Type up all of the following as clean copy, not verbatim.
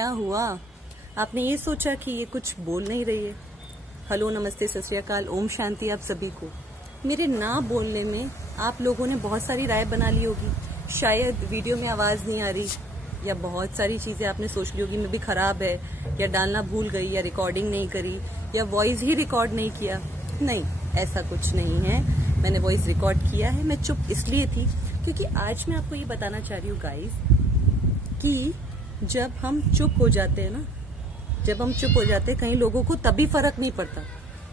क्या हुआ? आपने ये सोचा कि ये कुछ बोल नहीं रही है? हेलो, नमस्ते, सत श्री अकाल, ओम शांति आप सभी को। मेरे ना बोलने में आप लोगों ने बहुत सारी राय बना ली होगी। शायद वीडियो में आवाज़ नहीं आ रही, या बहुत सारी चीज़ें आपने सोच ली होगी मैं भी ख़राब है, या डालना भूल गई, या रिकॉर्डिंग नहीं करी, या वॉइस ही रिकॉर्ड नहीं किया। नहीं, ऐसा कुछ नहीं है। मैंने वॉइस रिकॉर्ड किया है। मैं चुप इसलिए थी क्योंकि आज मैं आपको ये बताना चाह रही हूँ गाइस कि जब हम चुप हो जाते हैं ना, जब हम चुप हो जाते हैं कई लोगों को तभी फर्क नहीं पड़ता,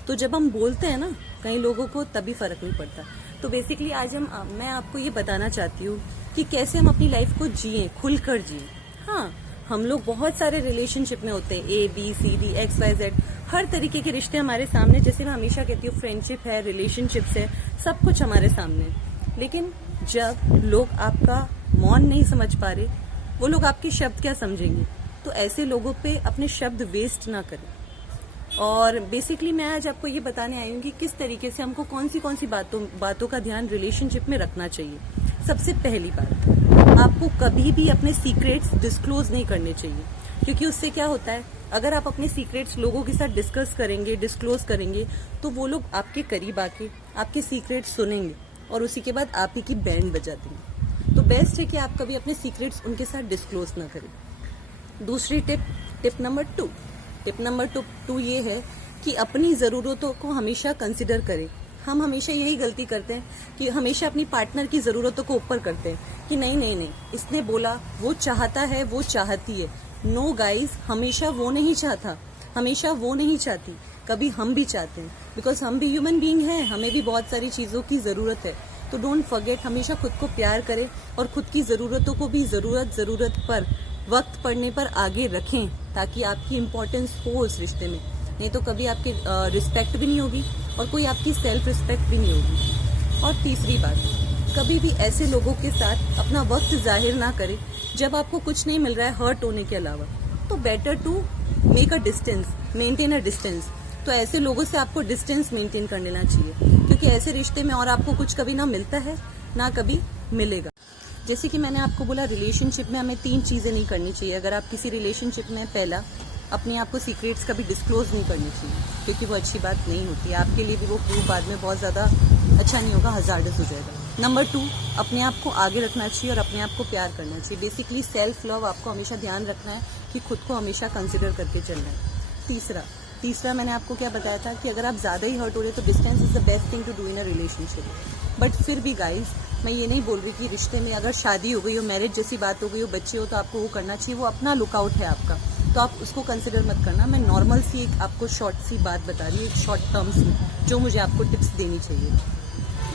तो जब हम बोलते हैं ना कई लोगों को तभी फर्क नहीं पड़ता। तो बेसिकली आज मैं आपको ये बताना चाहती हूँ कि कैसे हम अपनी लाइफ को जिए, खुलकर जिए। हाँ, हम लोग बहुत सारे रिलेशनशिप में होते हैं, ABCD XYZ, हर तरीके के रिश्ते हमारे सामने। जैसे मैं हमेशा कहती हूँ, फ्रेंडशिप है, रिलेशनशिप्स है, सब कुछ हमारे सामने। लेकिन जब लोग आपका मौन नहीं समझ पा रहे, वो लोग आपके शब्द क्या समझेंगे? तो ऐसे लोगों पे अपने शब्द वेस्ट ना करें। और बेसिकली मैं आज आपको ये बताने आई हूँ कि किस तरीके से हमको कौन सी बातों का ध्यान रिलेशनशिप में रखना चाहिए। सबसे पहली बात, आपको कभी भी अपने सीक्रेट्स डिस्क्लोज नहीं करने चाहिए, क्योंकि उससे क्या होता है, अगर आप अपने सीक्रेट्स लोगों के साथ डिस्क्लोज करेंगे, तो वो लोग आपके करीब आके आपके सीक्रेट्स सुनेंगे और उसी के बाद आप ही की बैंड बजा देंगे। तो बेस्ट है कि आप कभी अपने सीक्रेट्स उनके साथ डिस्क्लोज ना करें। दूसरी टिप नंबर टू ये है कि अपनी ज़रूरतों को हमेशा कंसिडर करें। हम हमेशा यही गलती करते हैं कि हमेशा अपनी पार्टनर की ज़रूरतों को ऊपर करते हैं कि नहीं, इसने बोला, वो चाहता है, वो चाहती है। नो गाइज, हमेशा वो नहीं चाहता, हमेशा वो नहीं चाहती, कभी हम भी चाहते हैं, बिकॉज हम भी ह्यूमन बीइंग हैं, हमें भी बहुत सारी चीज़ों की ज़रूरत है। तो डोंट फॉरगेट, हमेशा खुद को प्यार करें और खुद की ज़रूरतों को भी ज़रूरत पर, वक्त पड़ने पर आगे रखें, ताकि आपकी इम्पोर्टेंस हो उस रिश्ते में। नहीं तो कभी आपकी रिस्पेक्ट भी नहीं होगी और कोई आपकी सेल्फ रिस्पेक्ट भी नहीं होगी। और तीसरी बात, कभी भी ऐसे लोगों के साथ अपना वक्त जाहिर ना करें जब आपको कुछ नहीं मिल रहा है हर्ट होने के अलावा। तो better to maintain a distance. तो ऐसे लोगों से आपको डिस्टेंस मेंटेन कर लेना चाहिए, क्योंकि ऐसे रिश्ते में और आपको कुछ कभी ना मिलता है ना कभी मिलेगा। जैसे कि मैंने आपको बोला, रिलेशनशिप में हमें 3 चीज़ें नहीं करनी चाहिए। अगर आप किसी रिलेशनशिप में, पहला, अपने आप को सीक्रेट्स कभी डिस्क्लोज नहीं करनी चाहिए, क्योंकि वो अच्छी बात नहीं होती है आपके लिए भी। वो प्रूफ बाद में बहुत ज़्यादा अच्छा नहीं होगा, हज़ार्डस हो जाएगा। नंबर 2, अपने आप को आगे रखना चाहिए और अपने आप को प्यार करना चाहिए। बेसिकली सेल्फ लव आपको हमेशा ध्यान रखना है कि खुद को हमेशा कंसिडर करके चलना है। तीसरा मैंने आपको क्या बताया था कि अगर आप ज़्यादा ही हर्ट हो रहे तो distance is the best thing to do in a relationship. But फिर भी गाइज, मैं ये नहीं बोल रही कि रिश्ते में अगर शादी हो गई हो, मैरिज जैसी बात हो गई हो, बच्चे हो, तो आपको वो करना चाहिए। वो अपना लुकआउट है आपका, तो आप उसको कंसिडर मत करना। मैं नॉर्मल सी एक आपको शॉर्ट सी बात बता रही हूँ, एक शॉर्ट टर्म सी, जो मुझे आपको टिप्स देनी चाहिए।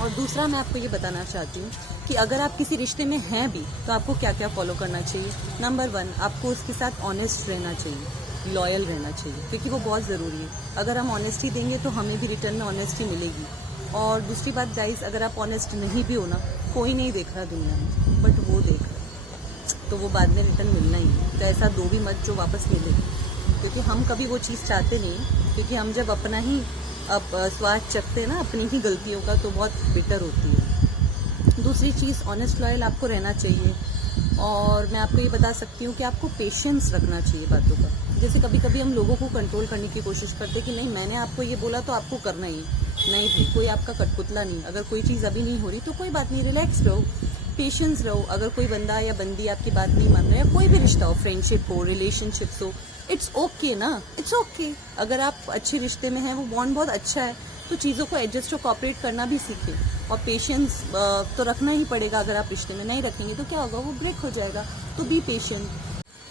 और दूसरा मैं आपको ये बताना चाहती हूँ कि अगर आप किसी रिश्ते में हैं भी, तो आपको क्या क्या फॉलो करना चाहिए। नंबर 1, आपको उसके साथ ऑनेस्ट रहना चाहिए, लॉयल रहना चाहिए, क्योंकि वो बहुत ज़रूरी है। अगर हम ऑनेस्टी देंगे तो हमें भी रिटर्न में ऑनेस्टी मिलेगी। और दूसरी बात गाइस, अगर आप ऑनेस्ट नहीं भी हो ना, कोई नहीं देख रहा दुनिया में, बट वो देख रहा है, तो वो बाद में रिटर्न मिलना ही है। तो ऐसा दो भी मत जो वापस मिले, क्योंकि हम कभी वो चीज़ चाहते नहीं। क्योंकि हम जब अपना ही स्वाद चखते हैं ना अपनी ही गलतियों का, तो बहुत बेटर होती है। दूसरी चीज़, ऑनेस्ट लॉयल आपको रहना चाहिए। और मैं आपको ये बता सकती हूँ कि आपको पेशेंस रखना चाहिए बातों का। जैसे कभी कभी हम लोगों को कंट्रोल करने की कोशिश करते हैं कि नहीं, मैंने आपको ये बोला तो आपको करना ही। नहीं भाई, कोई आपका कठपुतला नहीं। अगर कोई चीज़ अभी नहीं हो रही तो कोई बात नहीं, रिलैक्स रहो, पेशेंस रहो। अगर कोई बंदा या बंदी आपकी बात नहीं मान रहा, या कोई भी रिश्ता हो, फ्रेंडशिप हो, रिलेशनशिप्स हो, इट्स ओके ना, इट्स ओके। अगर आप अच्छे रिश्ते में हैं, वो बॉन्ड बहुत अच्छा है, तो चीज़ों को एडजस्ट और कॉपरेट करना भी सीखें। और पेशेंस तो रखना ही पड़ेगा। अगर आप रिश्ते में नहीं रखेंगे तो क्या होगा, वो ब्रेक हो जाएगा। तो बी पेशेंट।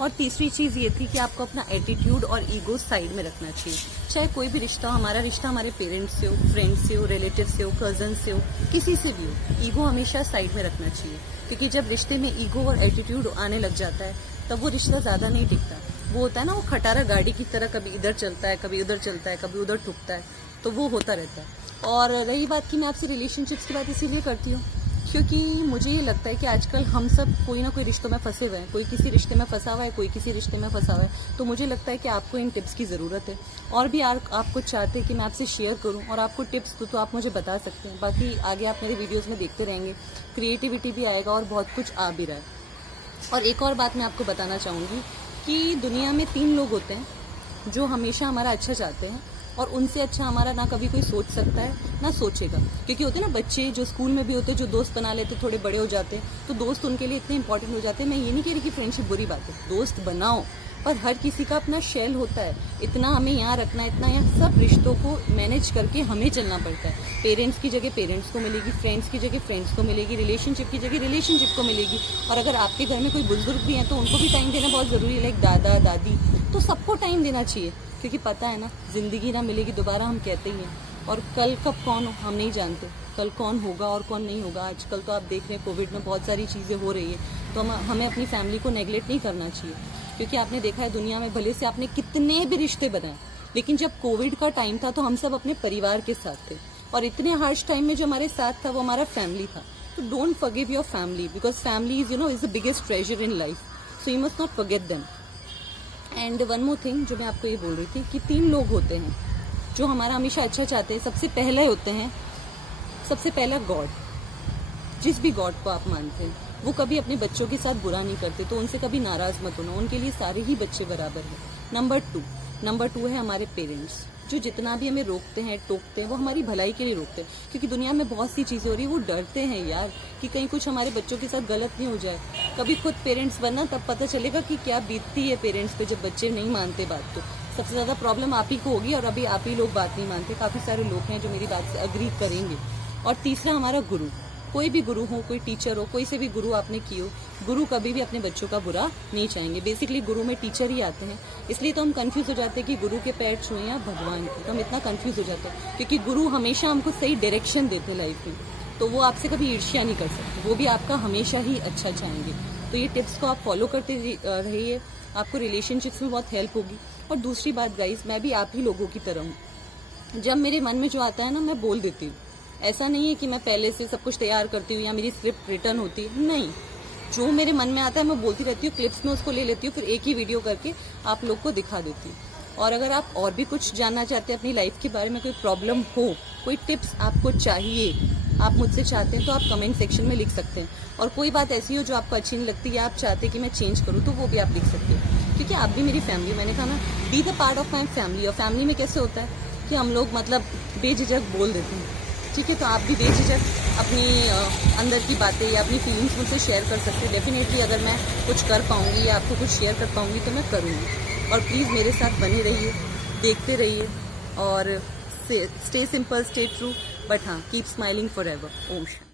और तीसरी चीज़ ये थी कि आपको अपना एटीट्यूड और ईगो साइड में रखना चाहिए। चाहे कोई भी रिश्ता हो, हमारा रिश्ता हमारे पेरेंट्स से हो, फ्रेंड्स से हो, रिलेटिव से हो, कजन से हो, किसी से भी हो, ईगो हमेशा साइड में रखना चाहिए। क्योंकि जब रिश्ते में ईगो और एटीट्यूड आने लग जाता है, तब वो रिश्ता ज़्यादा नहीं टिकता। वो होता है ना, वो खटारा गाड़ी की तरह, कभी इधर चलता है, कभी उधर चलता है, कभी उधर ठुकता है, तो वो होता रहता है। और रही बात कि मैं आपसे रिलेशनशिप्स की बात इसीलिए करती हूँ क्योंकि मुझे ये लगता है कि आजकल हम सब कोई ना कोई रिश्तों में फंसे हुए हैं। कोई किसी रिश्ते में फंसा हुआ है, कोई किसी रिश्ते में फंसा हुआ है। तो मुझे लगता है कि आपको इन टिप्स की ज़रूरत है। और भी आप कुछ चाहते हैं कि मैं आपसे शेयर करूं और आपको टिप्स दूं, तो आप मुझे बता सकते हैं। बाकी आगे आप मेरे वीडियोज़ में देखते रहेंगे, क्रिएटिविटी भी आएगा और बहुत कुछ आ भी रहा है। और एक और बात मैं आपको बताना चाहूँगी कि दुनिया में 3 लोग होते हैं जो हमेशा हमारा अच्छा चाहते हैं, और उनसे अच्छा हमारा ना कभी कोई सोच सकता है ना सोचेगा। क्योंकि होते हैं ना बच्चे जो स्कूल में भी होते हैं, जो दोस्त बना लेते, थोड़े बड़े हो जाते हैं, तो दोस्त उनके लिए इतने इंपॉर्टेंट हो जाते हैं। मैं ये नहीं कह रही कि फ्रेंडशिप बुरी बात है, दोस्त बनाओ, पर हर किसी का अपना शेल होता है। इतना हमें यहाँ रखना है, इतना यहाँ सब रिश्तों को मैनेज करके हमें चलना पड़ता है। पेरेंट्स की जगह पेरेंट्स को मिलेगी, फ्रेंड्स की जगह फ्रेंड्स को मिलेगी, रिलेशनशिप की जगह रिलेशनशिप को मिलेगी। और अगर आपके घर में कोई बुजुर्ग भी हैं तो उनको भी टाइम देना बहुत ज़रूरी है, लाइक दादा दादी, तो सबको टाइम देना चाहिए। क्योंकि पता है ना, ज़िंदगी ना मिलेगी दोबारा, हम कहते ही हैं, और कल कब कौन हो हम नहीं जानते, कल कौन होगा और कौन नहीं होगा। आजकल तो आप देख रहे हैं कोविड में बहुत सारी चीज़ें हो रही है, तो हमें अपनी फैमिली को नेगलेक्ट नहीं करना चाहिए। क्योंकि आपने देखा है दुनिया में भले से आपने कितने भी रिश्ते बनाए, लेकिन जब कोविड का टाइम था तो हम सब अपने परिवार के साथ थे, और इतने हार्श टाइम में जो हमारे साथ था वो हमारा फैमिली था। तो don't forgive your family, because family is is the biggest treasure in life, so you must not forget them. And one more thing जो मैं आपको ये बोल रही थी कि 3 लोग होते हैं जो हमारा हमेशा अच्छा चाहते हैं। सबसे पहले होते हैं, सबसे पहला गॉड। जिस भी गॉड को आप मानते हैं वो कभी अपने बच्चों के साथ बुरा नहीं करते, तो उनसे कभी नाराज मत होना, उनके लिए सारे ही बच्चे बराबर हैं। नंबर टू है हमारे पेरेंट्स, जो जितना भी हमें रोकते हैं टोकते हैं वो हमारी भलाई के लिए रोकते हैं। क्योंकि दुनिया में बहुत सी चीज़ें हो रही है, वो डरते हैं यार कि कहीं कुछ हमारे बच्चों के साथ गलत नहीं हो जाए। कभी खुद पेरेंट्स बनना, तब पता चलेगा कि क्या बीतती है पेरेंट्स पे जब बच्चे नहीं मानते बात। तो सबसे ज़्यादा प्रॉब्लम आप ही को होगी, और अभी आप ही लोग बात नहीं मानते। काफ़ी सारे लोग हैं जो मेरी बात से अग्री करेंगे। और तीसरा हमारा गुरु। कोई भी गुरु हो, कोई टीचर हो, कोई से भी गुरु आपने की हो, गुरु कभी भी अपने बच्चों का बुरा नहीं चाहेंगे। बेसिकली गुरु में टीचर ही आते हैं, इसलिए तो हम कंफ्यूज हो जाते हैं कि गुरु के पैर छुएं या भगवान के, तो हम इतना कंफ्यूज हो जाते हैं। क्योंकि गुरु हमेशा हमको सही डायरेक्शन देते लाइफ में, तो वो आपसे कभी ईर्ष्या नहीं कर सकते, वो भी आपका हमेशा ही अच्छा चाहेंगे। तो ये टिप्स को आप फॉलो करते रहिए, आपको रिलेशनशिप्स में बहुत हेल्प होगी। और दूसरी बात गाइज, मैं भी आप ही लोगों की तरह हूँ, जब मेरे मन में जो आता है ना मैं बोल देती हूँ। ऐसा नहीं है कि मैं पहले से सब कुछ तैयार करती हूँ या मेरी स्क्रिप्ट रिटर्न होती है, नहीं, जो मेरे मन में आता है मैं बोलती रहती हूँ। क्लिप्स में उसको ले लेती हूँ, फिर एक ही वीडियो करके आप लोग को दिखा देती हूँ। और अगर आप और भी कुछ जानना चाहते हैं अपनी लाइफ के बारे में, कोई प्रॉब्लम हो, कोई टिप्स आपको चाहिए, आप मुझसे चाहते हैं, तो आप कमेंट सेक्शन में लिख सकते हैं। और कोई बात ऐसी हो जो आपको अच्छी नहीं लगती या आप चाहते हैं कि मैं चेंज करूँ, तो वो भी आप लिख सकते हैं। क्योंकि आप भी मेरी फैमिली, मैंने कहा ना, be the part of my family. और फैमिली में कैसे होता है कि हम लोग मतलब बेझिझक बोल देते हैं, ठीक है। तो आप भी बेझिझक अपनी अंदर की बातें या अपनी फीलिंग्स मुझसे शेयर कर सकते हैं। डेफिनेटली अगर मैं कुछ कर पाऊंगी या आपको कुछ शेयर कर पाऊंगी तो मैं करूंगी। और प्लीज़ मेरे साथ बने रहिए, देखते रहिए, और stay simple, stay true, but हाँ, कीप स्माइलिंग फॉर एवर। ओम शांति।